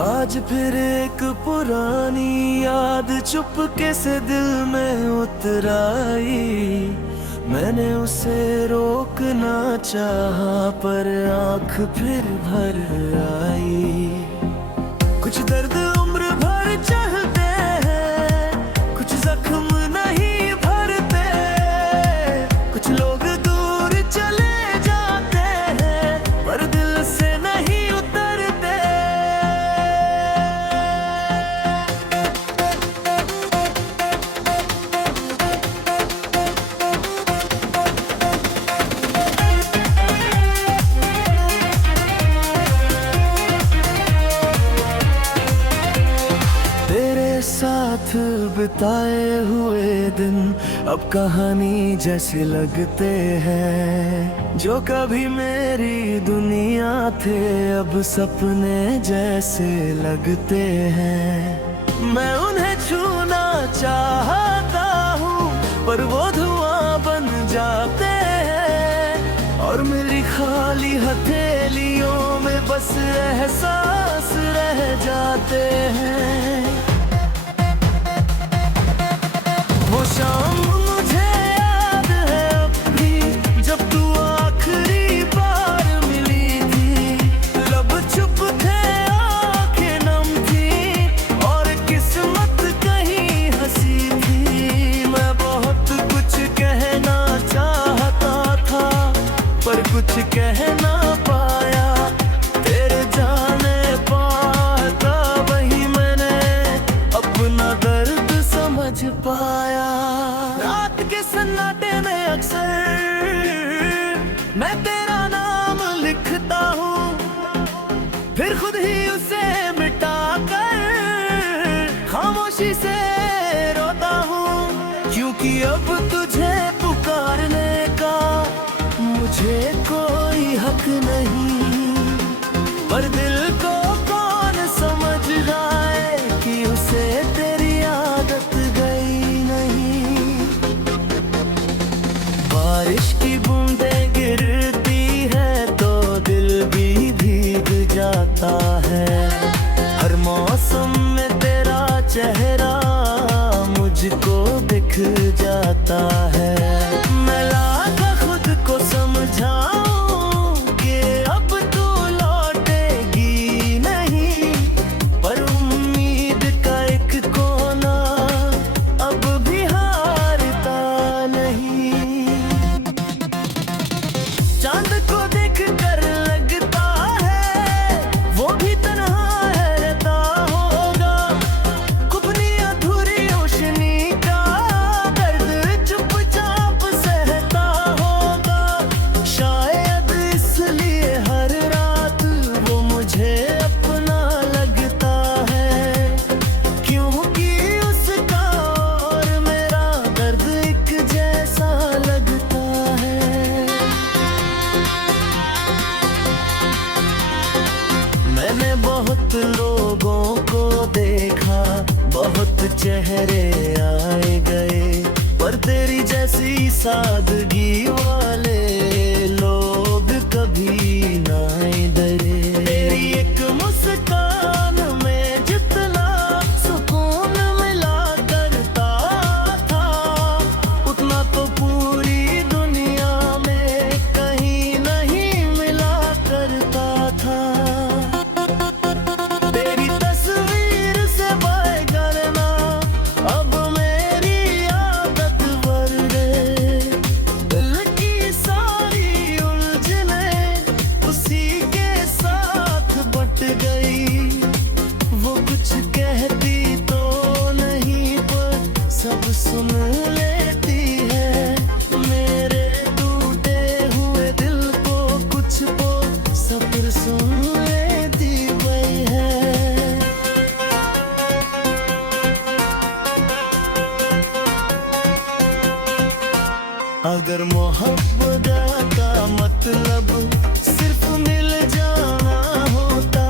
आज फिर एक पुरानी याद चुपके से दिल में उतर आई। मैंने उसे रोकना चाहा पर आंख फिर भर आई। कुछ दर्द उम्र भर चाहते हैं, कुछ जख्म नहीं भरते। कुछ लोग दूर चले जाते हैं पर दिल से नहीं उतरते। साथ बिताए हुए दिन अब कहानी जैसे लगते हैं। जो कभी मेरी दुनिया थे अब सपने जैसे लगते हैं। मैं उन्हें छूना चाहता हूँ पर वो धुआं बन जाते हैं। और मेरी खाली हथेलियों में बस एहसास रह जाते हैं। वो शाम मुझे याद है अब भी, जब तू आखिरी बार मिली थी। लब चुप थे, आंखें नम थी और किस्मत कहीं हंसी थी। मैं बहुत कुछ कहना चाहता था पर कुछ कह ना पाया। तेरे जाने पाता वही मैंने अपना दर्द समझ पाया। रात के सन्नाटे में अक्सर मैं तेरा नाम लिखता हूँ, फिर खुद ही उसे मिटा कर खामोशी से रोता हूँ। क्योंकि अब तुझे पुकारने का मुझे कोई हक नहीं। पर दिल को कौन समझ रहा है कि उसे तेरी आदत गई नहीं। बारिश की बूंदें गिरती है तो दिल भी भीग जाता है। हर मौसम में तेरा चेहरा मुझको दिख जाता है। मैं लाखों खुद को समझाऊं कि अब तू लौटेगी नहीं। पर उम्मीद का एक कोना अब भी हारता नहीं। चांद को देख कर लगता है वो भी तन्हा रहता होगा। कुपनी अधूरी रोशनी का दर्द चुपचाप सहता होगा। शायद इसलिए हर रात वो मुझे अपना लगता है। क्योंकि उसका और मेरा दर्द एक जैसा लगता है। मैंने बहुत लोगों को देखा, बहुत चेहरे आए गए, पर तेरी जैसी सादगी वाले लोग कभी ना डरे। तेरी एक मुस्कान में जितना सुकून मिला करता था उतना तो पूरी दुनिया में कहीं नहीं मिला करता था। तेरी तस्वीर से बाय करना अब मेरी आदत बन गई। दिल की सारी उलझनें उसी के साथ बट गई। वो कुछ कहती तो नहीं पर सब सुन लेती है। मेरे टूटे हुए दिल को कुछ वो सब्र सुन लेती वही है। अगर मोहब्बत का मतलब सिर्फ मिल जाना होता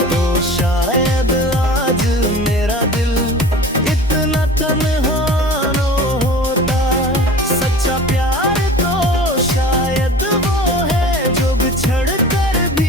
तो शायद आज मेरा दिल इतना तन्हा न होता। सच्चा प्यार तो शायद वो है जो बिछड़ कर भी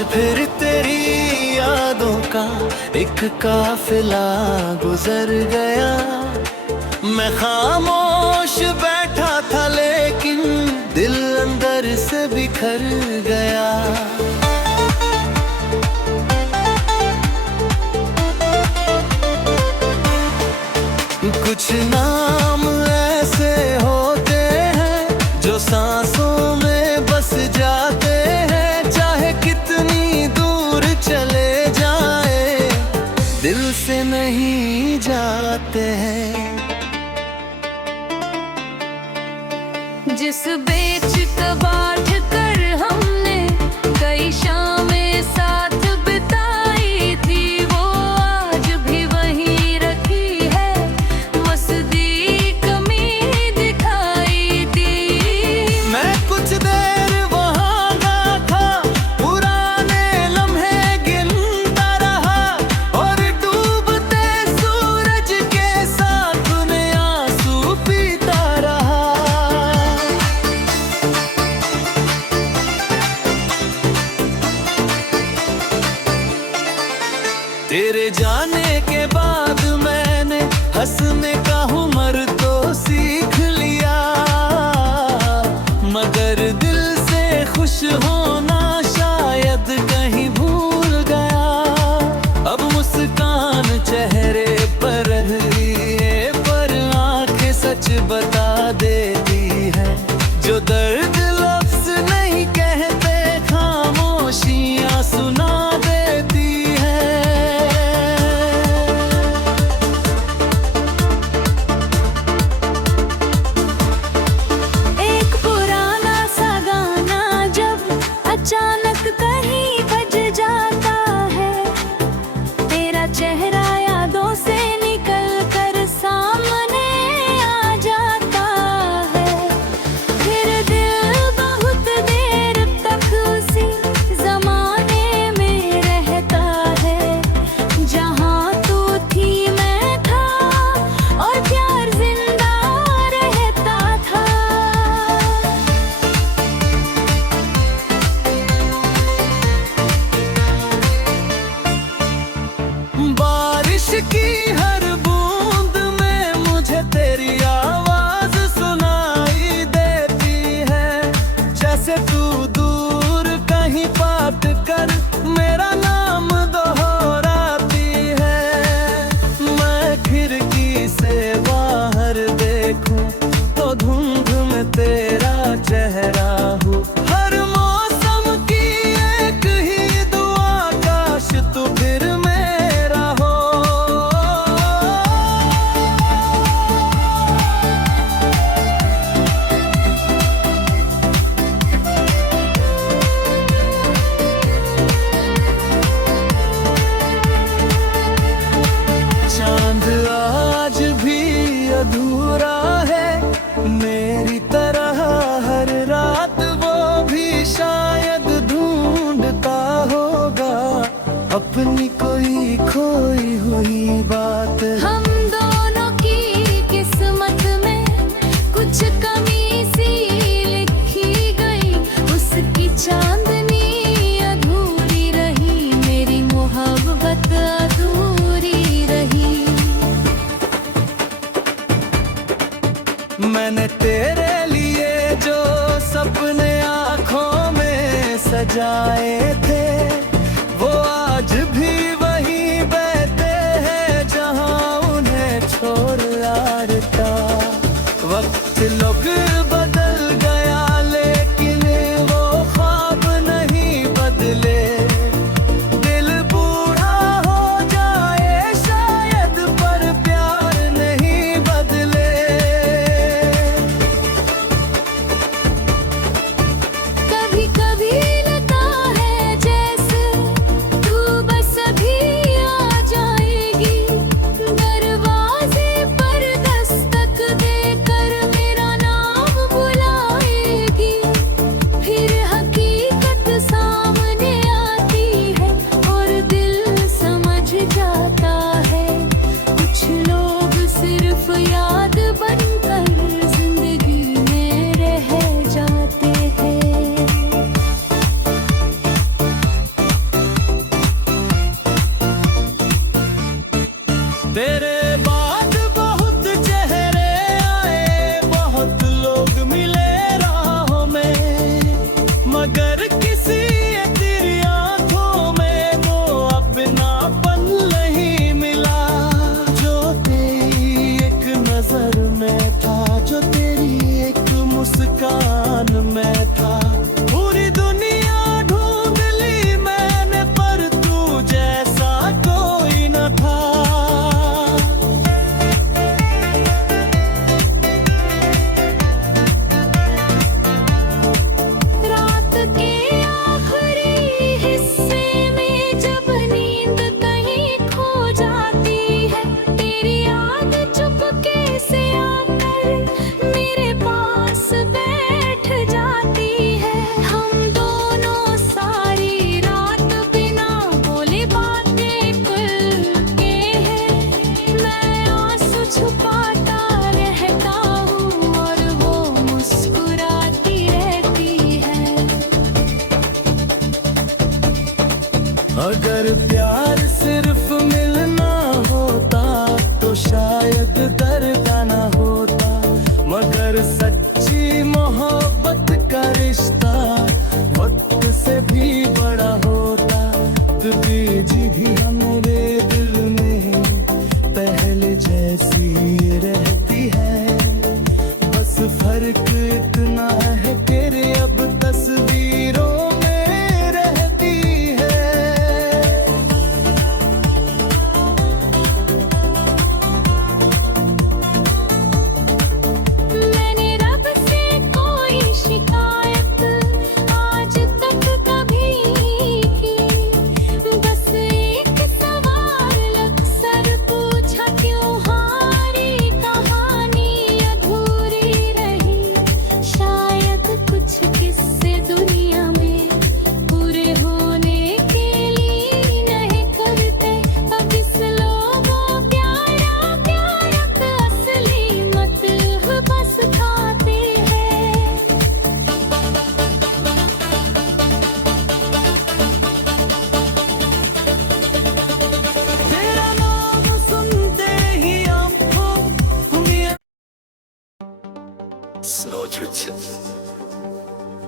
आज फिर तेरी यादों का एक काफिला गुजर गया। मैं खामोश बैठा था लेकिन दिल अंदर से बिखर गया। कुछ नाम ऐसे होते हैं जो सांसों में बस जाते हैं, चाहे कितनी दूर चले जाए दिल से नहीं जाते हैं। जिस बेच बाट कर हमने कई शामें साथ बिताई थी, वो आज भी वहीं रखी है, मस्ती कमी दिखाई दी। मैं कुछ देर वहाँ ना था, पुराने लम्हे गिनता रहा और डूबते सूरज के साथ में आंसू पीता रहा। तेरे जाने के बाद मैंने हंसने का हुनर तो सीख लिया, मगर दिल से खुश होना शायद कहीं भूल गया। अब मुस्कान चेहरे पर रही है, पर आंखें सच बता देती है। जो दर्द लफ्ज नहीं कहते खामोशियां सुना देती है। अचानक कहीं बज जाता है, तेरा चेहरा यादों से निकल कर सामने आ जाता है। फिर दिल बहुत देर तक उसी जमाने में रहता है, जहाँ तू थी मैं था और प्यार जिंदा रहता था। बारिश की हर बूंद में मुझे तेरी आवाज सुनाई देती है, जैसे तू दूर कहीं बात कर मेरा नाम दोहराती है। मैं खिड़की से बाहर देखूं तो धुंध में तेरा चेहरा हूँ। हर मौसम की एक ही दुआ, काश तू फिर मेरा हो। चांद आज भी अधूरा है मेरी तरह, हर रात वो भी शायद ढूंढता होगा अपनी कोई खोई हुई बात। हम दोनों की किस्मत में कुछ कमी सी लिखी गई, उसकी चांदनी अधूरी रही, मेरी मोहब्बत अधूरी रही। मैंने तेरे लिए जो सपने आँखों में सजाए थे, वो आज भी वहीं बहते हैं जहाँ उन्हें छोड़ आता। वक्त लोग बदल गया लेकिन वो ख्वाब नहीं बदले। दिल बूढ़ा हो जाए शायद पर प्यार नहीं बदले। कभी कभी लगता है जैसे सर में था, जो तेरी एक मुस्कान में था। पूरी दुनिया ढूंढ ली मैंने, पर तू जैसा कोई न था। रात के आखिरी हिस्से में जब नींद कहीं खो जाती है, तेरी याद चुपके से आकर मेरे पास बैठ जाती है। हम दोनों सारी रात बिना बोले बातें करके हैं। मैं आंसू छुपाता रहता हूँ और वो मुस्कुराती रहती है। अगर प्यार सिर्फ मिलना होता तो शायद दर्द ना होता, मगर सच्ची मोहब्बत का रिश्ता वक्त से भी बड़ा होता। तो बीज भी हमारे दिल में पहले जैसी रहती है, बस फर्क इतना है तेरे अब तस्वीरों में रहती है। मैंने रब से कोई शिकायत आज तक कभी की, बस एक सवाल अक्सर पूछा, क्यों हारी कहानी अधूरी रही। शायद कुछ किस्से दुनिया में पूरे होने के लिए नहीं करते। अब इस लोगों प्यारा प्यारा का असली मतलब बस खाते हैं। तेरा नाम सुनते ही आंखों में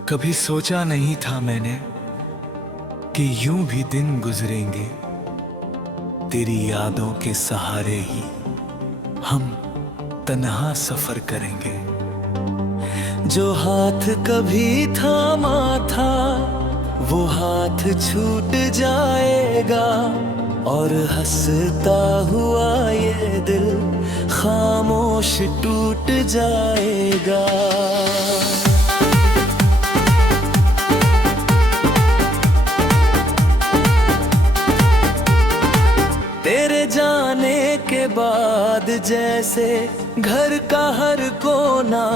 कभी सोचा नहीं था मैंने कि यूं भी दिन गुजरेंगे, तेरी यादों के सहारे ही हम तन्हा सफर करेंगे। जो हाथ कभी थामा था वो हाथ छूट जाएगा, और हंसता हुआ ये दिल खामोश टूट जाएगा। तेरे जाने के बाद जैसे घर का हर कोना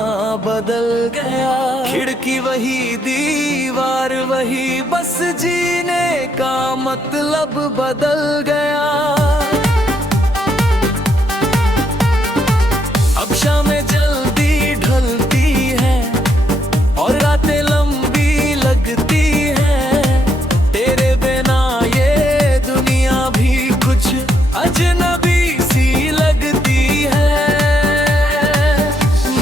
बदल गया, खिड़की वही दीवार वही, बस जीने का मतलब बदल गया। अब शामें जल्दी ढलती है और रातें लंबी लगती है, तेरे बिना ये दुनिया भी कुछ अजनबी सी लगती है।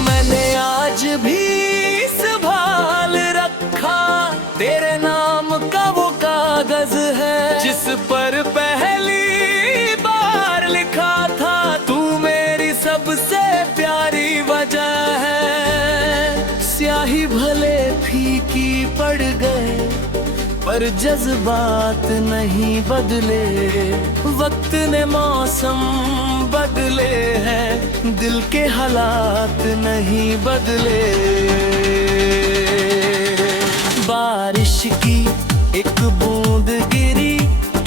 मैंने आज भी संभाल रखा तेरे नाम का वो कागज है, जिस पर पहली बार लिखा था, तू मेरी सबसे प्यारी वजह है। स्याही भले फीकी पड़ गए पर जज्बात नहीं बदले, वक्त ने मौसम बदले हैं, दिल के हालात नहीं बदले। बारिश की एक बूंद गिरी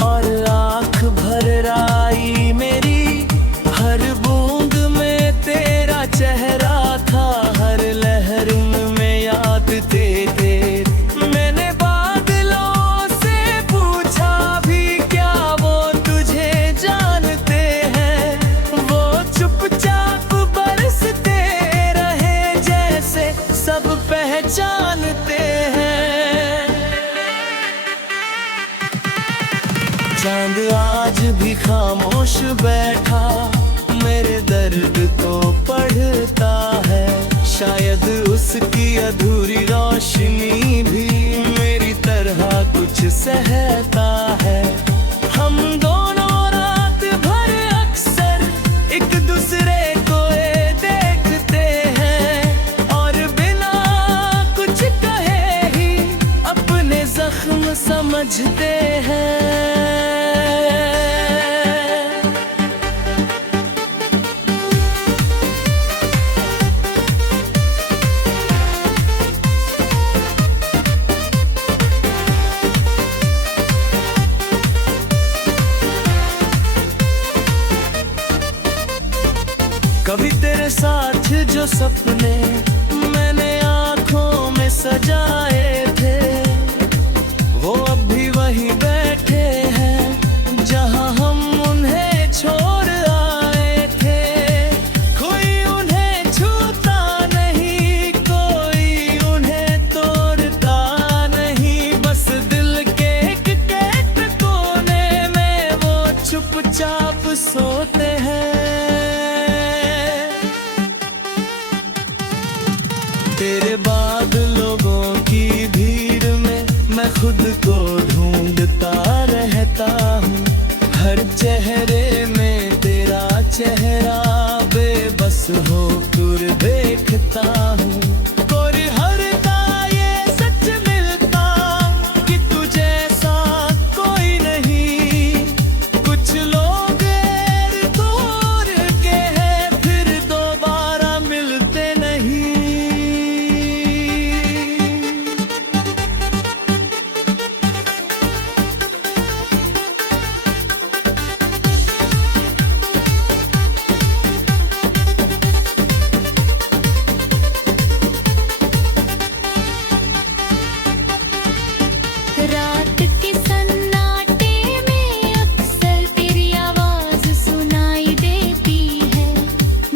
और आँख भर आई मेरी, हर बूंद में तेरा चेहरा था, हर लहर में याद तेरे। मैंने बादलों से पूछा भी क्या वो तुझे जानते हैं, वो चुपचाप बरसते रहे जैसे सब पहचानते हैं। चांद आज भी खामोश बैठा मेरे दर्द को पढ़ता है, शायद उसकी अधूरी रोशनी भी मेरी तरह कुछ सहता है। हम दोनों रात भर अक्सर एक दूसरे को समझते हैं। कभी तेरे साथ जो सपने मैंने आंखों में सजाए थे, वो अब भी वहीं बैठे हैं जहां हम उन्हें छोड़ आए थे। कोई उन्हें छूता नहीं, कोई उन्हें तोड़ता नहीं, बस दिल के एक कोने में वो चुपचाप सोते हैं। तेरे बाद लोगों की भीड़ में मैं खुद को ढूंढता रहता हूँ। हर चेहरे में तेरा चेहरा बेबस होकर देखता हूँ। कोई हरता ये सच मिलता कि तू जैसा कोई नहीं। कुछ लोग दूर के हैं फिर दोबारा मिलते नहीं। रात के सन्नाटे में अक्सर तेरी आवाज सुनाई देती है,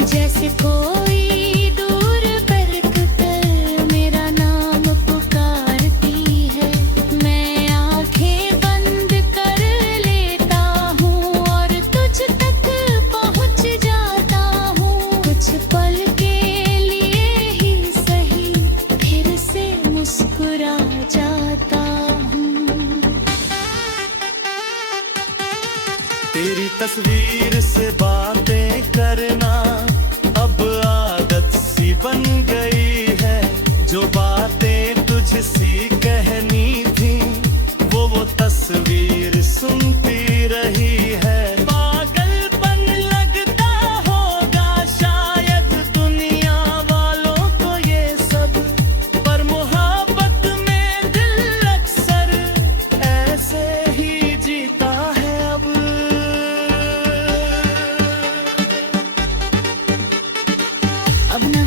जैसे कोई दूर बरक कर मेरा नाम पुकारती है। मैं आंखें बंद कर लेता हूँ और तुझ तक पहुँच जाता हूँ। कुछ पल के लिए ही सही फिर से मुस्कुरा जाता हूँ। तेरी तस्वीर से बातें करना अब आदत सी बन गई है। जो बातें तुझसी कहनी थी वो तस्वीर सुनती रही है। पागलपन लगता होगा शायद दुनिया वालों को ये सब, पर मोहब्बत में दिल अक्सर ऐसे ही जीता है अब। अब न